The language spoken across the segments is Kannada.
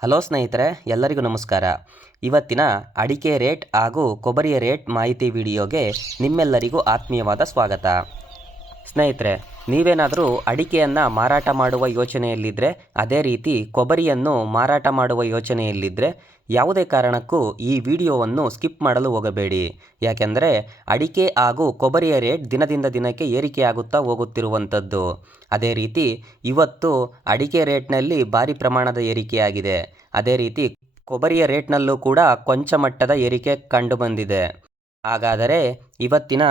ಹಲೋ ಸ್ನೇಹಿತರೆ, ಎಲ್ಲರಿಗೂ ನಮಸ್ಕಾರ. ಇವತ್ತಿನ ಅಡಿಕೆ ರೇಟ್ ಹಾಗೂ ಕೊಬ್ಬರಿಯ ರೇಟ್ ಮಾಹಿತಿ ವಿಡಿಯೋಗೆ ನಿಮ್ಮೆಲ್ಲರಿಗೂ ಆತ್ಮೀಯವಾದ ಸ್ವಾಗತ. ಸ್ನೇಹಿತರೆ, ನೀವೇನಾದರೂ ಅಡಿಕೆಯನ್ನು ಮಾರಾಟ ಮಾಡುವ ಯೋಚನೆಯಲ್ಲಿದ್ದರೆ, ಅದೇ ರೀತಿ ಕೊಬ್ಬರಿಯನ್ನು ಮಾರಾಟ ಮಾಡುವ ಯೋಚನೆಯಲ್ಲಿದ್ದರೆ ಯಾವುದೇ ಕಾರಣಕ್ಕೂ ಈ ವಿಡಿಯೋವನ್ನು ಸ್ಕಿಪ್ ಮಾಡಲು ಹೋಗಬೇಡಿ. ಯಾಕೆಂದರೆ ಅಡಿಕೆ ಹಾಗೂ ಕೊಬ್ಬರಿಯ ರೇಟ್ ದಿನದಿಂದ ದಿನಕ್ಕೆ ಏರಿಕೆಯಾಗುತ್ತಾ ಹೋಗುತ್ತಿರುವಂಥದ್ದು. ಅದೇ ರೀತಿ ಇವತ್ತು ಅಡಿಕೆ ರೇಟ್ನಲ್ಲಿ ಭಾರಿ ಪ್ರಮಾಣದ ಏರಿಕೆಯಾಗಿದೆ. ಅದೇ ರೀತಿ ಕೊಬ್ಬರಿಯ ರೇಟ್ನಲ್ಲೂ ಕೂಡ ಕೊಂಚ ಮಟ್ಟದ ಏರಿಕೆ ಕಂಡುಬಂದಿದೆ. ಹಾಗಾದರೆ ಇವತ್ತಿನ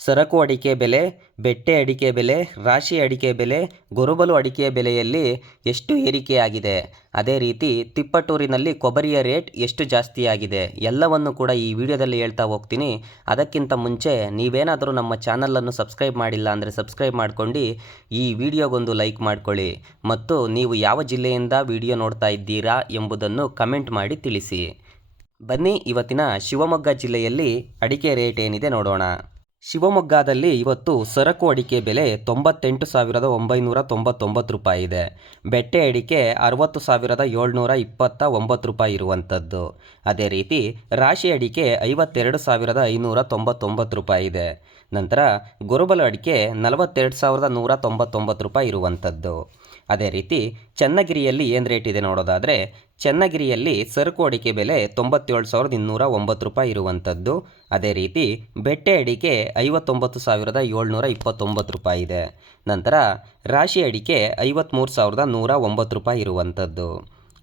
ಸರಕು ಅಡಿಕೆ ಬೆಲೆ, ಬೆಟ್ಟೆ ಅಡಿಕೆ ಬೆಲೆ, ರಾಶಿ ಅಡಿಕೆ ಬೆಲೆ, ಗೊರುಬಲು ಅಡಿಕೆಯ ಬೆಲೆಯಲ್ಲಿ ಎಷ್ಟು ಏರಿಕೆಯಾಗಿದೆ, ಅದೇ ರೀತಿ ತಿಪ್ಪಟೂರಿನಲ್ಲಿ ಕೊಬ್ಬರಿಯ ರೇಟ್ ಎಷ್ಟು ಜಾಸ್ತಿಯಾಗಿದೆ ಎಲ್ಲವನ್ನು ಕೂಡ ಈ ವಿಡಿಯೋದಲ್ಲಿ ಹೇಳ್ತಾ ಹೋಗ್ತೀನಿ. ಅದಕ್ಕಿಂತ ಮುಂಚೆ ನೀವೇನಾದರೂ ನಮ್ಮ ಚಾನಲನ್ನು ಸಬ್ಸ್ಕ್ರೈಬ್ ಮಾಡಿಲ್ಲ ಅಂದರೆ ಸಬ್ಸ್ಕ್ರೈಬ್ ಮಾಡ್ಕೊಂಡು ಈ ವಿಡಿಯೋಗೊಂದು ಲೈಕ್ ಮಾಡ್ಕೊಳ್ಳಿ ಮತ್ತು ನೀವು ಯಾವ ಜಿಲ್ಲೆಯಿಂದ ವಿಡಿಯೋ ನೋಡ್ತಾ ಇದ್ದೀರಾ ಎಂಬುದನ್ನು ಕಮೆಂಟ್ ಮಾಡಿ ತಿಳಿಸಿ. ಬನ್ನಿ ಇವತ್ತಿನ ಶಿವಮೊಗ್ಗ ಜಿಲ್ಲೆಯಲ್ಲಿ ಅಡಿಕೆ ರೇಟ್ ಏನಿದೆ ನೋಡೋಣ. ಶಿವಮೊಗ್ಗದಲ್ಲಿ ಇವತ್ತು ಸರಕು ಅಡಿಕೆ ಬೆಲೆ 98,999 ರೂಪಾಯಿ ಇದೆ. ಬೆಟ್ಟೆ ಅಡಿಕೆ 60,729 ರೂಪಾಯಿ ಇರುವಂಥದ್ದು. ಅದೇ ರೀತಿ ರಾಶಿ ಅಡಿಕೆ 52,599 ರೂಪಾಯಿ ಇದೆ. ನಂತರ ಗೊರುಬಲು ಅಡಿಕೆ 42,199 ರೂಪಾಯಿ ಇರುವಂಥದ್ದು. ಅದೇ ರೀತಿ ಚನ್ನಗಿರಿಯಲ್ಲಿ ಏನು ರೇಟ್ ಇದೆ ನೋಡೋದಾದರೆ, ಚನ್ನಗಿರಿಯಲ್ಲಿ ಸರಕು ಅಡಿಕೆ ಬೆಲೆ 97,209 ರೂಪಾಯಿ ಇರುವಂಥದ್ದು. ಅದೇ ರೀತಿ ಬೆಟ್ಟೆ ಅಡಿಕೆ 59,729 ರೂಪಾಯಿ ಇದೆ. ನಂತರ ರಾಶಿ ಅಡಿಕೆ 53,109 ರೂಪಾಯಿ ಇರುವಂಥದ್ದು.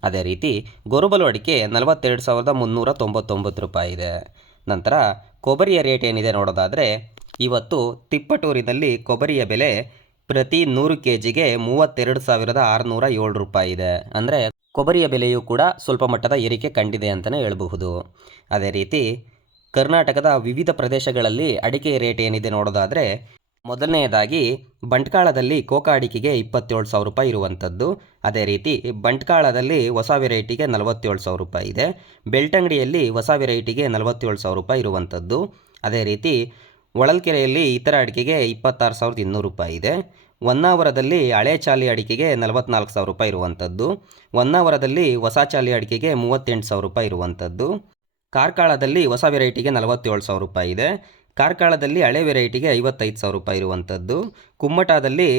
ಅದೇ ರೀತಿ ಗೊರುಬಲು ಅಡಿಕೆ 42,399 ರೂಪಾಯಿ ಇದೆ. ನಂತರ ಕೊಬ್ಬರಿಯ ರೇಟ್ ಏನಿದೆ ನೋಡೋದಾದರೆ, ಇವತ್ತು ತಿಪ್ಪಟೂರಿನಲ್ಲಿ ಕೊಬ್ಬರಿಯ ಬೆಲೆ ಪ್ರತಿ 100 kgಗೆ 32,607 ರೂಪಾಯಿ ಇದೆ. ಅಂದರೆ ಕೊಬ್ಬರಿಯ ಬೆಲೆಯೂ ಕೂಡ ಸ್ವಲ್ಪ ಮಟ್ಟದ ಏರಿಕೆ ಕಂಡಿದೆ ಅಂತಲೇ ಹೇಳಬಹುದು. ಅದೇ ರೀತಿ ಕರ್ನಾಟಕದ ವಿವಿಧ ಪ್ರದೇಶಗಳಲ್ಲಿ ಅಡಿಕೆ ರೇಟ್ ಏನಿದೆ ನೋಡೋದಾದರೆ, ಮೊದಲನೆಯದಾಗಿ ಬಂಟ್ಕಾಳದಲ್ಲಿ ಕೋಕಾ ಅಡಿಕೆಗೆ 27,000 ರೂಪಾಯಿ ಇರುವಂಥದ್ದು. ಅದೇ ರೀತಿ ಬಂಟ್ಕಾಳದಲ್ಲಿ ಹೊಸ ವೆರೈಟಿಗೆ 47,000 ರೂಪಾಯಿ ಇದೆ. ಬೆಳ್ತಂಗಡಿಯಲ್ಲಿ ಹೊಸ ವೆರೈಟಿಗೆ 47,000 ರೂಪಾಯಿ ಇರುವಂಥದ್ದು. ಅದೇ ರೀತಿ ಹೊಳಲ್ಕೆರೆಯಲ್ಲಿ ಇತರ ಅಡಿಕೆಗೆ 26,200 ರೂಪಾಯಿ ಇದೆ. ಹೊನ್ನಾವರದಲ್ಲಿ ಹಳೆ ಚಾಲಿ ಅಡಿಕೆಗೆ 44,000 ರೂಪಾಯಿ ಇರುವಂಥದ್ದು. ಹೊನ್ನಾವರದಲ್ಲಿ ಹೊಸ ಚಾಲಿ ಅಡಿಕೆಗೆ 38,000 ರೂಪಾಯಿ ಇರುವಂಥದ್ದು. ಕಾರ್ಕಳದಲ್ಲಿ ಹೊಸ ವೆರೈಟಿಗೆ 47,000 ರೂಪಾಯಿ ಇದೆ. ಕಾರ್ಕಳದಲ್ಲಿ ಹಳೆ ವೆರೈಟಿಗೆ 55,000 ರೂಪಾಯಿ ಇರುವಂಥದ್ದು. ಕುಮ್ಮಟದಲ್ಲಿ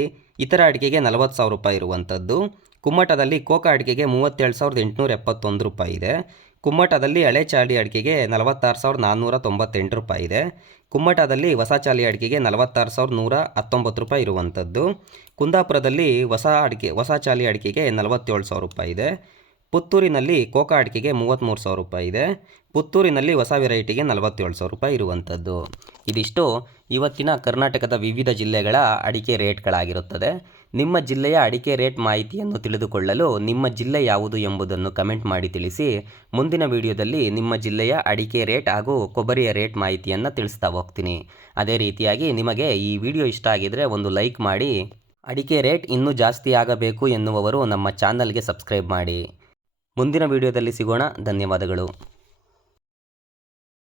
ಇತರ ಅಡಿಕೆಗೆ 40,000 ರೂಪಾಯಿ ಇರುವಂಥದ್ದು. ಕುಮ್ಮಟದಲ್ಲಿ ಕೋಕಾ ಅಡಿಕೆಗೆ 37,871 ರೂಪಾಯಿ ಇದೆ. ಕುಮ್ಮಟದಲ್ಲಿ ಹಳೆ ಚಾಲಿ ಅಡಿಕೆಗೆ 46,498 ರೂಪಾಯಿ ಇದೆ. ಕುಮ್ಮಟದಲ್ಲಿ ಹೊಸ ಚಾಲಿ ಅಡಿಕೆಗೆ 46,119 ರೂಪಾಯಿ ಇರುವಂಥದ್ದು. ಕುಂದಾಪುರದಲ್ಲಿ ಹೊಸ ಚಾಲಿ ಅಡಿಕೆಗೆ 47,000 ರೂಪಾಯಿ ಇದೆ. ಪುತ್ತೂರಿನಲ್ಲಿ ಕೋಕಾ ಅಡಿಕೆಗೆ 33,000 ರೂಪಾಯಿ ಇದೆ. ಪುತ್ತೂರಿನಲ್ಲಿ ಹೊಸ ವೆರೈಟಿಗೆ 47,000 ರೂಪಾಯಿ ಇರುವಂಥದ್ದು. ಇದಿಷ್ಟು ಇವತ್ತಿನ ಕರ್ನಾಟಕದ ವಿವಿಧ ಜಿಲ್ಲೆಗಳ ಅಡಿಕೆ ರೇಟ್ಗಳಾಗಿರುತ್ತದೆ. ನಿಮ್ಮ ಜಿಲ್ಲೆಯ ಅಡಿಕೆ ರೇಟ್ ಮಾಹಿತಿಯನ್ನು ತಿಳಿದುಕೊಳ್ಳಲು ನಿಮ್ಮ ಜಿಲ್ಲೆ ಯಾವುದು ಎಂಬುದನ್ನು ಕಮೆಂಟ್ ಮಾಡಿ ತಿಳಿಸಿ. ಮುಂದಿನ ವಿಡಿಯೋದಲ್ಲಿ ನಿಮ್ಮ ಜಿಲ್ಲೆಯ ಅಡಿಕೆ ರೇಟ್ ಹಾಗೂ ಕೊಬ್ಬರಿಯ ರೇಟ್ ಮಾಹಿತಿಯನ್ನು ತಿಳಿಸ್ತಾ ಹೋಗ್ತೀನಿ. ಅದೇ ರೀತಿಯಾಗಿ ನಿಮಗೆ ಈ ವಿಡಿಯೋ ಇಷ್ಟ ಆಗಿದರೆ ಒಂದು ಲೈಕ್ ಮಾಡಿ. ಅಡಿಕೆ ರೇಟ್ ಇನ್ನೂ ಜಾಸ್ತಿ ಆಗಬೇಕು ಎನ್ನುವವರು ನಮ್ಮ ಚಾನಲ್ಗೆ ಸಬ್ಸ್ಕ್ರೈಬ್ ಮಾಡಿ. ಮುಂದಿನ ವಿಡಿಯೋದಲ್ಲಿ ಸಿಗೋಣ. ಧನ್ಯವಾದಗಳು.